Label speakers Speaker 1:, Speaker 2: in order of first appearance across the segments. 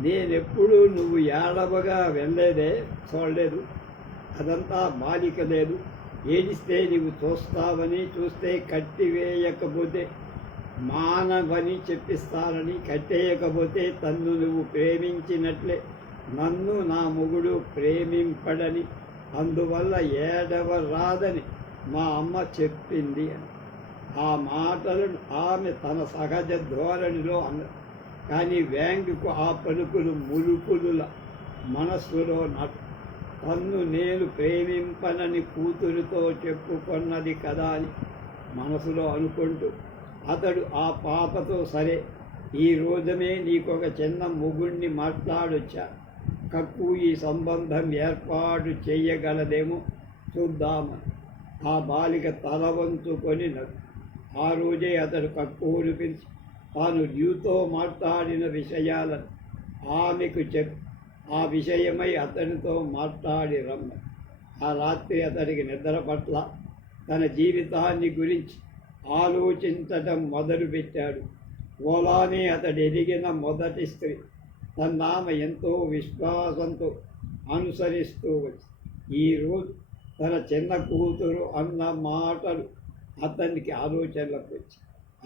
Speaker 1: నేనెప్పుడు నువ్వు ఏడవగా వెళ్ళలేదే చూడలేదు. అదంతా మాలిక లేదు. ఏడిస్తే నువ్వు చూస్తావని చూస్తే కట్టివేయకపోతే మానవని చెప్పిస్తానని కట్టేయకపోతే తన్ను నువ్వు ప్రేమించినట్లే. నన్ను నా మొగుడు ప్రేమింపడని అందువల్ల ఏడవ రాదని మా అమ్మ చెప్పింది అని. ఆ మాటలను ఆమె తన సహజ ధోరణిలో అన్న కానీ వ్యాంగుకు ఆ పలుకులు ములుకులుల మనస్సులో తన్ను నేను ప్రేమింపనని కూతురితో చెప్పుకున్నది కదా అని మనసులో అనుకుంటూ అతడు ఆ పాపతో సరే ఈ రోజమే నీకొక చిన్న మొగుణ్ణి మాట్లాడొచ్చా? కక్కు ఈ సంబంధం ఏర్పాటు చేయగలదేమో చూద్దామని ఆ బాలిక తల వంచుకొని ఆ రోజే అతడు కక్కుని పిలిచి తాను డ్యూతో మాట్లాడిన విషయాలను ఆమెకు చెప్పి ఆ విషయమై అతనితో మాట్లాడి రమ్మ. ఆ రాత్రి అతడికి నిద్ర పట్ల తన జీవితాన్ని గురించి ఆలోచించటం మొదలుపెట్టాడు. ఓలానే అతడు ఎదిగిన మొదటి స్త్రీ. తన ఆమె ఎంతో విశ్వాసంతో అనుసరిస్తూ వచ్చి ఈరోజు తన చిన్న కూతురు అన్న మాటలు అతనికి ఆలోచనలకు వచ్చి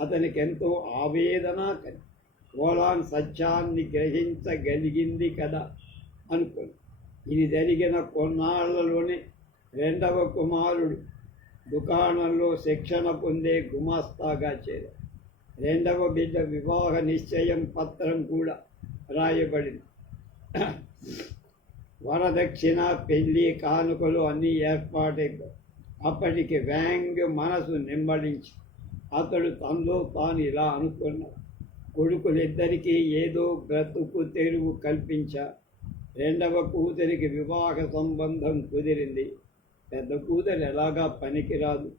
Speaker 1: అతనికి ఎంతో ఆవేదన కలిగి కోలాన్ సత్యాన్ని గ్రహించగలిగింది కదా అనుకుంది ఇది జరిగిన కొన్నాళ్ళలోనే రెండవ కుమారుడు దుకాణంలో శిక్షణ పొందే గుమాస్తాగా చేరాడు. రెండవ బిడ్డ వివాహ నిశ్చయం పత్రం కూడా రాయబడింది. వరదక్షిణ పెళ్ళి కానుకలు అన్నీ ఏర్పాటైపోయి అప్పటికి వ్యాంగ్ మనసు నిమ్మడించి అతడు తనలో తాను ఇలా అనుకున్నాడు కొడుకులిద్దరికీ ఏదో బ్రతుకు తెరువు కల్పించా. రెండవ కూతురికి వివాహ సంబంధం కుదిరింది. పెద్ద కూతురు ఎలాగా పనికిరాదు.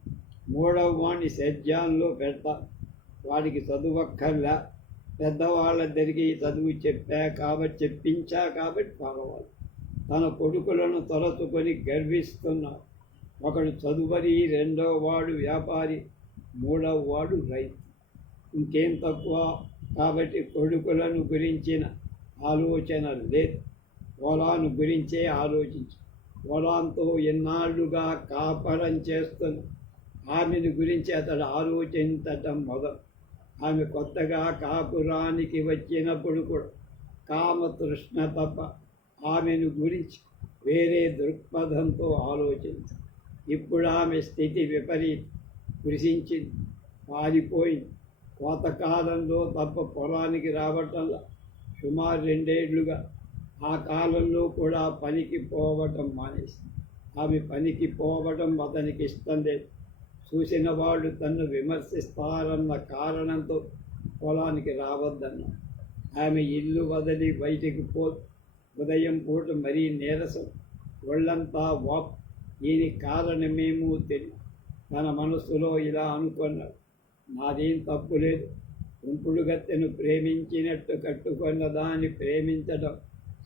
Speaker 1: మూడవ వాణ్ణి సజ్జాన్లో పెడతా. వాడికి చదువక్కర్లా. పెద్దవాళ్ళిద్దరికీ చదువు చెప్పా కాబట్టి చెప్పించా కాబట్టి పర్వాలేదు తన కొడుకులను తలచుకొని గర్విస్తున్నా. ఒకడు చదువరి రెండవ వాడు వ్యాపారి. మూడవ వాడు రైతు. ఇంకేం తక్కువ? కాబట్టి కొడుకులను గురించిన ఆలోచన లేదు. పొలాను గురించే ఆలోచించు. పొలాంతో ఎన్నాళ్ళుగా కాపరం చేస్తున్న ఆమెను గురించి అతడు ఆలోచించటం మొదలు. ఆమె కొత్తగా కాపురానికి వచ్చినప్పుడు కూడా కామతృష్ణ తప్ప ఆమెను గురించి వేరే దృక్పథంతో ఆలోచించు. ఇప్పుడు ఆమె స్థితి విపరీతం. కృషించి పారిపోయింది కోతకాలంలో తప్ప పొలానికి రావటంలో సుమారు రెండేళ్ళుగా ఆ కాలంలో కూడా పనికి పోవటం మానేసి ఆమె పనికి పోవటం అతనికి ఇష్టం లేదు. చూసిన వాళ్ళు తన్ను విమర్శిస్తారన్న కారణంతో పొలానికి రావద్దన్న ఆమె ఇల్లు వదిలి బయటికి పో ఉదయం పూట మరీ నీరసం ఒళ్ళంతా వాప్ దీనికి కారణమేమో తెలియదు తన మనస్సులో ఇలా అనుకున్నాడు. నాదేం తప్పు లేదు. కుంపుడు గత్తెను ప్రేమించినట్టు కట్టుకున్న దాన్ని ప్రేమించడం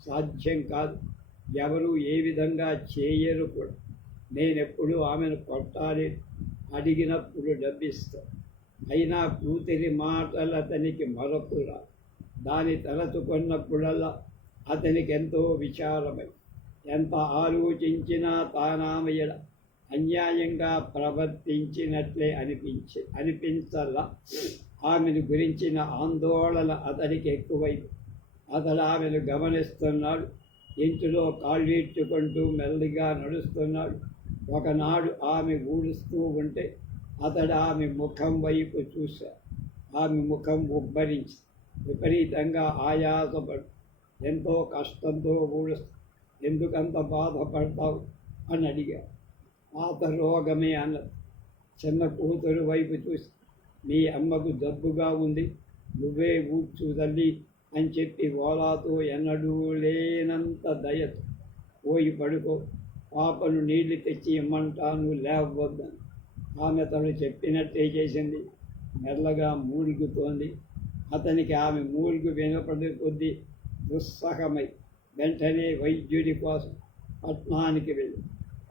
Speaker 1: సాధ్యం కాదు. ఎవరు ఏ విధంగా చేయరు కూడా. నేనెప్పుడు ఆమెను కొట్టాలి అడిగినప్పుడు డబ్బిస్తా అయినా కూతురి మాటలు అతనికి మరపురా దాన్ని తలచుకున్నప్పుడల్లా అతనికి ఎంతో విచారమై ఎంత ఆలోచించినా తానామయ్యడ అన్యాయంగా ప్రవర్తించినట్లే అనిపించి అనిపించల్లా ఆమెను గురించిన ఆందోళన అతనికి ఎక్కువైంది. అతడు ఆమెను గమనిస్తున్నాడు. ఇంటిలో కాళ్ళీడ్చుకుంటూ మెల్లగా నడుస్తున్నాడు. ఒకనాడు ఆమె ఊడుస్తూ ఉంటే అతడు ఆమె ముఖం వైపు చూశాడు ఆమె ముఖం ఉబ్బరించి విపరీతంగా ఆయాసపడు. ఎంతో కష్టంతో ఊడుస్తూ ఎందుకంత బాధపడతావు? అని అడిగాడు పాత రోగమే అన్నది చిన్న కూతురు వైపు చూసి మీ అమ్మకు జబ్బుగా ఉంది నువ్వే ఊడ్చు తల్లి అని చెప్పి ఓలాతో ఎన్నడూ లేనంత దయతో పోయి పడుకో. పాపను నీళ్ళు తెచ్చి ఇమ్మంటాను లేవద్దని ఆమె తను చెప్పినట్టే చేసింది. మెల్లగా మూలుగుతోంది. అతనికి ఆమె మూలుగు వినపడే కొద్దీ దుస్సహమై వెంటనే వైద్యుడి కోసం పట్నానికి వెళ్ళి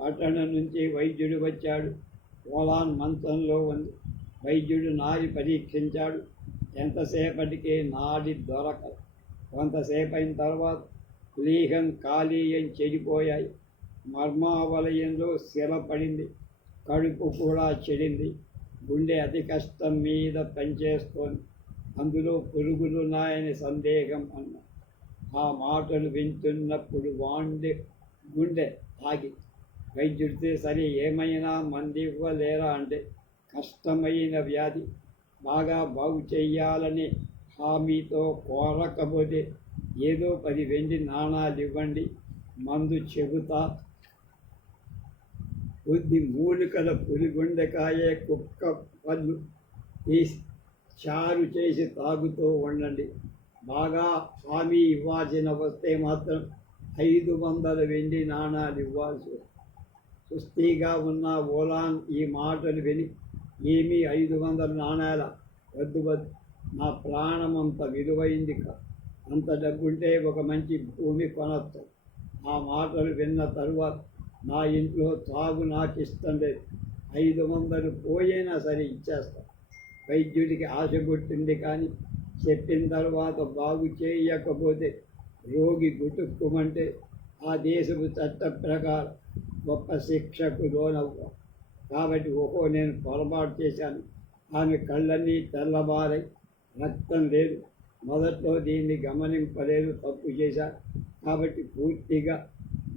Speaker 1: పట్టణం నుంచి వైద్యుడు వచ్చాడు. ఓలాన్ మంచంలో ఉంది. వైద్యుడు నాడి పరీక్షించాడు. ఎంతసేపటికే నాడి దొరకదు కొంతసేపు అయిన తర్వాత లీహం కాళీయం చెడిపోయాయి. మర్మావలయంలో శిల పడింది. కడుపు కూడా చెడింది. గుండె అతి కష్టం మీద పనిచేస్తోంది. అందులో పురుగులున్నాయని సందేహం అన్న ఆ మాటలు వింటున్నప్పుడు వాండే గుండె ఆగి వైద్యుడితే సరే ఏమైనా మంది ఇవ్వలేరా అంటే కష్టమైన వ్యాధి. బాగా బాగు చెయ్యాలని హామీతో కోరకపోతే ఏదో పది వెండి నాణాలు ఇవ్వండి మందు చెబుతా. కొద్ది మూలికల పులిగుండెకాయే కుక్క పళ్ళు తీసి చారు చేసి తాగుతూ ఉండండి. బాగా హామీ ఇవ్వాల్సిన వస్తే మాత్రం ఐదు వందల వెండి నాణాలు ఇవ్వాల్సి వస్తుంది. సుస్థిగా ఉన్న ఓలాన్ ఈ మాటలు విని ఏమీ ఐదు వందల నాణాల వద్దు వద్దు. నా ప్రాణం అంత విలువైంది కా. అంత డబ్బుంటే ఒక మంచి భూమి కొనొచ్చు. ఆ మాటలు విన్న తరువాత నా ఇంట్లో తాగు నాకు ఇష్టం లేదు. ఐదు వందలు పోయినా సరే ఇచ్చేస్తా. వైద్యుడికి ఆశ పుట్టింది కానీ చెప్పిన తర్వాత బాగు చేయకపోతే రోగి గుటుక్కుమంటే ఆ దేశపు చట్ట ప్రకారం గొప్ప శిక్షకు లోనవ్వ కాబట్టి ఓహో నేను పొరపాటు చేశాను. ఆమె కళ్ళన్నీ తెల్లబారై రక్తం లేదు. మొదట్లో దీన్ని గమనింపలేదు తప్పు చేశాను కాబట్టి పూర్తిగా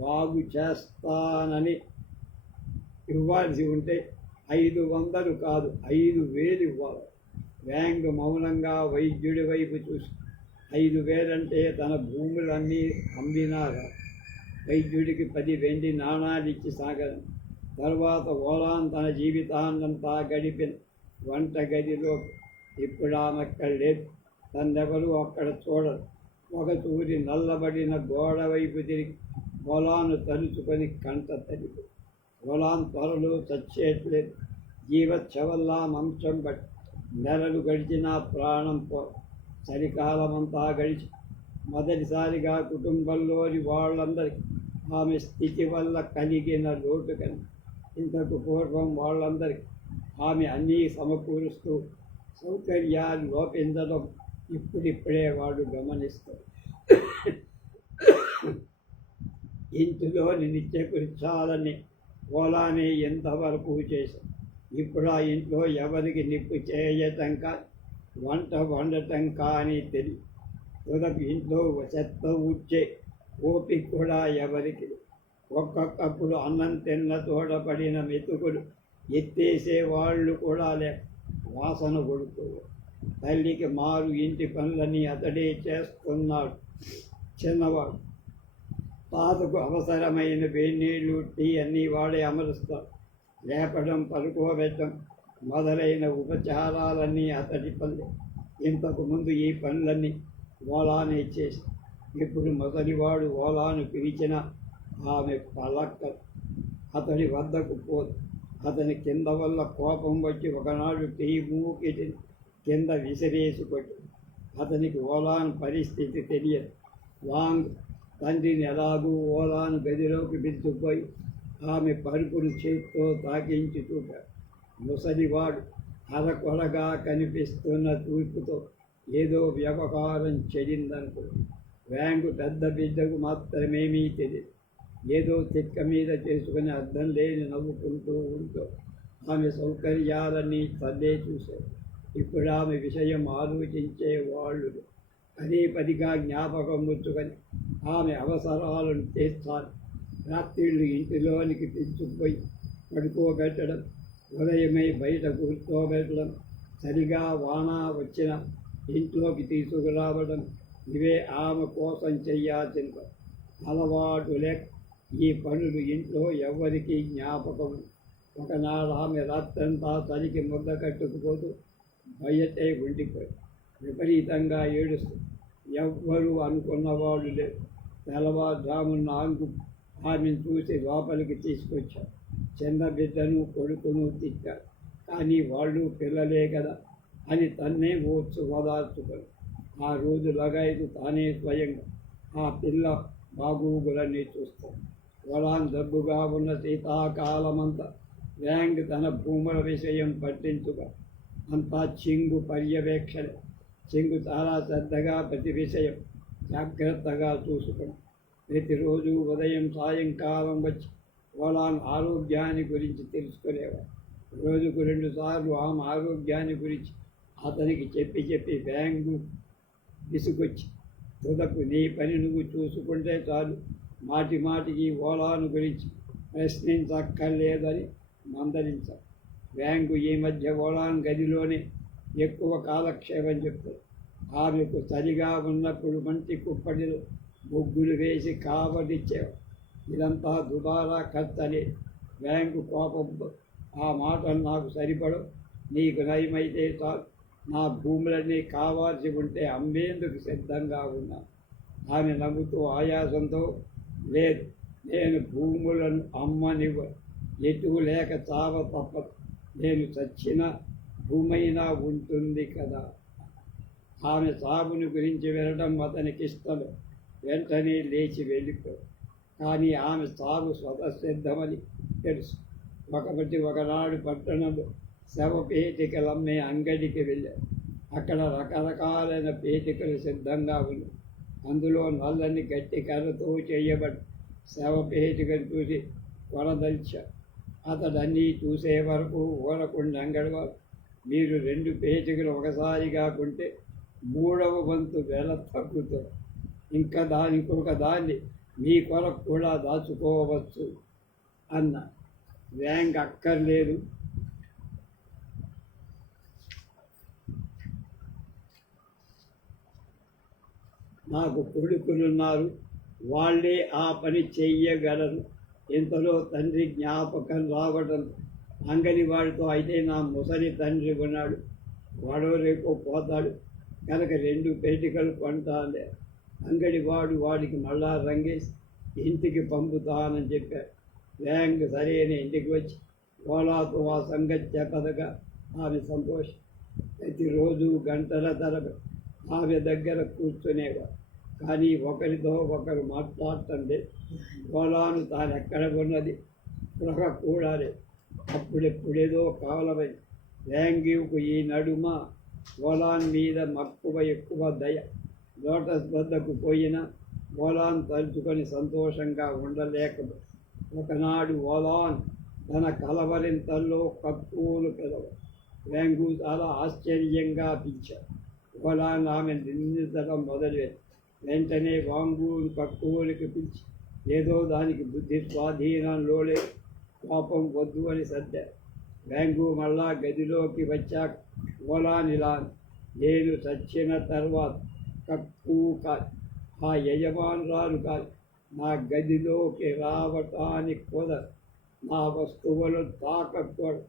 Speaker 1: బాగు చేస్తానని ఇవ్వాల్సి ఉంటే ఐదు వందలు కాదు ఐదు వేలు ఇవ్వాలి. బ్యాంక్ మౌనంగా వైద్యుడి వైపు చూసి ఐదు వేలంటే తన భూములన్నీ అమ్మినారా? వైద్యుడికి పది వెండి నాణాలు ఇచ్చి సాగడం తర్వాత ఓలాన్ తన జీవితాన్నంతా గడిపిన వంటగదిలో ఇప్పుడు ఆమె అక్కడ లేదు. తన్నెవరూ అక్కడ చూడరు. ఒక తూరి నల్లబడిన గోడ వైపు తిరిగి ఓలాను తలుచుకొని కంట తరిగి ఓలాన్ త్వరలో చచ్చేట్లేదు. జీవచ్చవల్లా మంచం బట్టి నెలలు గడిచిన ప్రాణం పో చలికాలమంతా గడిచి మొదటిసారిగా కుటుంబంలోని వాళ్ళందరికీ ఆమె స్థితి వల్ల కలిగిన లోటు కన్నా ఇంతకు పూర్వం వాళ్ళందరికీ ఆమె అన్నీ సమకూరుస్తూ సౌకర్యాలు లోపించడం ఇప్పుడిప్పుడే వాడు గమనిస్తాడు. ఇంటిలోని నిత్య కృత్యాలని ఓలానే ఎంతవరకు చేశాం? ఇప్పుడు ఆ ఇంట్లో ఎవరికి నిప్పు చేయటం కానీ వంట వండటం కానీ తెలియదు ఇంట్లో చెత్త ఊడ్చే ఓపిక కూడా ఎవరికి? ఒక్కొక్కప్పుడు అన్నం తిన్న తోడపడిన మెతుకులు ఎత్తేసే వాళ్ళు కూడా లే వాసన కొడుతూ తల్లికి మారు ఇంటి పనులని అతడే చేస్తున్నాడు చిన్నవాడు. తాతకు అవసరమైన వేణీళ్ళు టీ అన్నీ వాడే అమరుస్తాడు. లేపడం పడుకోబెట్టడం మొదలైన ఉపచారాలన్నీ అతడి పనులు ఇంతకు ముందు ఈ పనులన్నీ ఓలానే చేసి ఇప్పుడు మొదటివాడు ఓలాను పిలిచిన ఆమె పలక్క అతడి వద్దకు పోదు అతని కింద వల్ల కోపం వచ్చి ఒకనాడు టీ మూకిటి కింద విసిరేసుకొట్టి అతనికి ఓలాన్ పరిస్థితి తెలియదు. వాంగ్ తండ్రిని ఎలాగూ ఓలాన్ గదిలోకి బిద్దుపోయి ఆమె పరుపును చేత్తో తాకించి చూపాడు. ముసలివాడు అరకొరగా కనిపిస్తున్న తూర్పుతో ఏదో వ్యవహారం చెడిందనుకున్నాడు వ్యాంగు పెద్ద బిడ్డకు మాత్రమేమీ తెలియదు ఏదో చెక్క మీద చేసుకుని అర్థం లేని నవ్వుకుంటూ ఉంటూ ఆమె సౌకర్యాలన్నీ తల్లే చూశారు. ఇప్పుడు ఆమె విషయం ఆలోచించే వాళ్ళు పదే పదిగా జ్ఞాపకం ఉంచుకొని ఆమె అవసరాలను తీస్తారు రాత్రిళ్ళు ఇంటిలోనికి తెచ్చుకుపోయి పడుకోబెట్టడం ఉదయమై బయట కూర్చోబెట్టడం సరిగా వాన వచ్చిన ఇంట్లోకి తీసుకురావడం ఇవే ఆమె కోసం చెయ్యాల్సిన అలవాటులే అలవాటు ఈ పనులు ఇంట్లో ఎవ్వరికీ జ్ఞాపకం. ఒకనాడు ఆమె రాత్రంతా చలికి ముద్ద కట్టుకుపోతూ బయటే ఉండిపోయి విపరీతంగా ఏడుస్తూ. ఎవ్వరూ అనుకున్నవాడు లేదు తెల్లవారుజామున ఆంగు ఆమెను చూసి లోపలికి తీసుకొచ్చారు. చిన్న బిడ్డను కొడుకును తిట్టారు. కానీ వాళ్ళు పిల్లలే కదా అని తన్నే ఓర్చు ఓదార్చుకొని ఆ రోజు లగాయకు తానే స్వయంగా ఆ పిల్ల బాగోగులన్నీ చూస్తాం. వలాన్ దబ్బుగా ఉన్న శీతాకాలమంతా వ్యాంగ్ తన భూముల విషయం పట్టించుగా అంతా చింగు పర్యవేక్షణ. చింగు చాలా శ్రద్ధగా ప్రతి విషయం జాగ్రత్తగా చూసుకుని ప్రతిరోజు ఉదయం సాయంకాలం వచ్చి వలాన్ ఆరోగ్యాన్ని గురించి తెలుసుకునేవాడు. రోజుకు రెండుసార్లు ఆమె ఆరోగ్యాన్ని గురించి అతనికి చెప్పి చెప్పి బ్యాంకు విసుకొచ్చి తుదకు నీ పని నువ్వు చూసుకుంటే చాలు. మాటి మాటికి ఓలాను గురించి ప్రశ్నించక్కర్లేదని మందలించారు బ్యాంకు ఈ మధ్య ఓలాన్ గదిలోనే ఎక్కువ కాలక్షేపం చెప్తారు ఆమెకు సరిగా ఉన్నప్పుడు మంచి కుప్పటిలో ముగ్గులు వేసి కాబట్టిచ్చేవారు ఇదంతా దుబారా ఖర్చనే. బ్యాంకు కోపంతో ఆ మాటలు నాకు సరిపడవు. నీకు నయమైతే చాలు. నా భూములన్నీ కావాల్సి ఉంటే అమ్మేందుకు సిద్ధంగా ఉన్నా. ఆమె నవ్వుతూ ఆయాసంతో లేదు నేను భూములను అమ్మనివ్వ ఎటు లేక చావ తప్పదు నేను చచ్చిన భూమైనా ఉంటుంది కదా. ఆమె సాగుని గురించి వినడం అతనికి ఇష్టం వెంటనే లేచి వెళ్ళిపో. కానీ ఆమె సాగు స్వతసిద్ధమని తెలుసు. ఒకటి ఒకనాడు పట్టణంలో శవ పేటికలు అమ్మే అంగడికి వెళ్ళారు. అక్కడ రకరకాలైన పేటికలు సిద్ధంగా ఉన్నాయి. అందులో నల్లని గట్టి కర్రతో చేయబడి శవ పేటికలు చూసి కొనదలిచారు అతడు అన్నీ చూసే వరకు ఊరకుండా అంగడవారు మీరు రెండు పేటికలు ఒకసారిగా కాకుంటే మూడవ వంతు వెల తగ్గుతుంది. ఇంకా దాని ఇంకొక దాన్ని మీ కొరకు కూడా దాచుకోవచ్చు అన్న ర్యాంక్ అక్కర్లేదు. నాకు కొడుకులున్నారు. వాళ్ళే ఆ పని చెయ్యగలరు. ఇంతలో తండ్రి జ్ఞాపకం రావడం అంగడి వాడితో అయితే నా ముసలి తండ్రి ఉన్నాడు. వాడో రేపో పోతాడు. కనుక రెండు పేటికలు కొంటాలే. అంగడివాడు వాడికి మళ్ళా రంగేసి ఇంటికి పంపుతానని చెప్పారు వ్యాంగ్ సరైన ఇంటికి వచ్చి ఓలాతో ఆ సంగతి చెప్పదగా ఆమె సంతోషం. ప్రతిరోజు గంటల తరబడి ఆమె దగ్గర కూర్చునేవారు. కానీ ఒకరితో ఒకరు మాట్లాడటం లేదు తాను ఎక్కడ ఉన్నది? గృహ కూడా అప్పుడెప్పుడేదో కాలమై. వ్యాంగివ్కు ఈ నడుమ ఓలాన్ మీద మక్కువ ఎక్కువ దయ. లోటస్ వద్దకు పోయిన ఓలాన్ తలుచుకొని సంతోషంగా ఉండలేక ఒకనాడు ఓలాన్ తన కలవరింతల్లో కక్కువలు పిలవ వ్యాంగు చాలా ఆశ్చర్యంగా పిలిచాడు ఓలాన్ ఆమె నిందించడం మొదలుపెట్టి వెంటనే వాంగూని పక్కువలికి పిలిచి ఏదో దానికి బుద్ధి స్వాధీనంలోనే కోపం వద్దు అని సర్దారు వ్యాంగు మళ్ళా గదిలోకి వచ్చాక ఓలానిలా నేను చచ్చిన తర్వాత కక్కు కాదు ఆ యజమానురాలు కాదు నా గదిలోకి రావటానికి కుదర నా వస్తువులు తాకకూడదు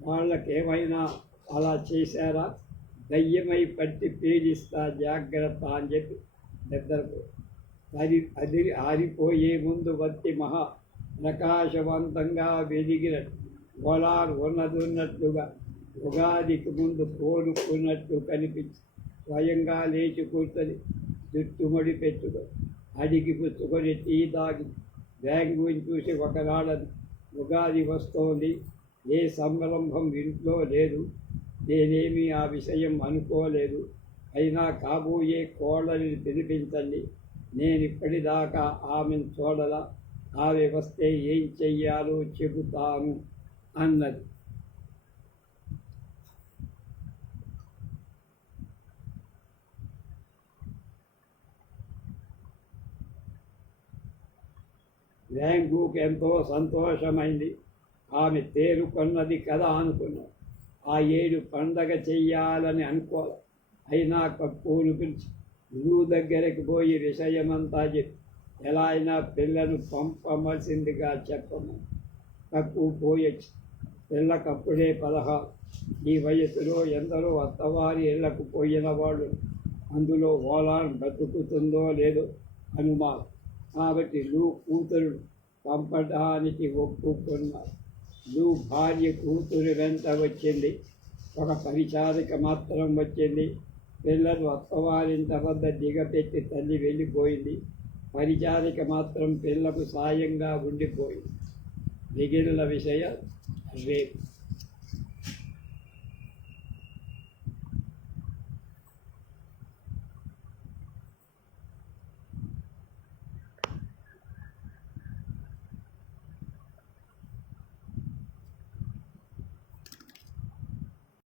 Speaker 1: వాళ్ళకేమైనా అలా చేశారా? దయ్యమై పట్టి పీడిస్తా జాగ్రత్త అని చెప్పి నిద్రపో అది అది ఆరిపోయే ముందు వత్తి మహా ప్రకాశవంతంగా వెలిగిన గోలార్ ఉన్నదున్నట్లుగా ఉగాదికి ముందు కోరుకున్నట్టు కనిపించి స్వయంగా లేచి కూర్చొని జుట్టుముడి పెట్టుకో అడిగి పుచ్చుకొని టీ తాగి బ్యాంగుని చూసి ఒకనాడని ఉగాది వస్తోంది ఏ సంరంభం ఇంట్లో లేదు. నేనేమీ ఆ విషయం అనుకోలేదు. అయినా కాబోయే కోడలిని పిలిపించండి నేను ఇప్పటిదాకా ఆమెను చూడలా ఆమె వస్తే ఏం చెయ్యాలో చెబుతాను అన్నది. వ్యాంగుకి ఎంతో సంతోషమైంది. ఆమె తేరుకొన్నది కదా అనుకున్నాను ఆ ఏడు పండగ చెయ్యాలని అనుకోవాలి అయినా కక్కువను పిలిచి గురువు దగ్గరికి పోయి విషయమంతా చెప్పి. ఎలా అయినా పిల్లను పంపవలసిందిగా చెప్పము. కక్కువ పోయొచ్చు. పిల్లకప్పుడే పదహారు. ఈ వయసులో ఎందరో అత్తవారి ఇళ్ళకు పోయిన వాళ్ళు. అందులో ఓలాన్ బతుకుతుందో లేదో అనుమానం. కాబట్టి లూ కూతురు పంపడానికి ఒప్పుకున్నారు నువ్వు భార్య కూతురు వెంట వచ్చింది. ఒక పరిచారిక మాత్రం వచ్చింది. పిల్లలు అత్తవారింత వద్ద దిగపెట్టి తల్లి వెళ్ళిపోయింది. పరిచారిక మాత్రం పిల్లకు సాయంగా ఉండిపోయింది. మిగిలిన విషయం రేపు.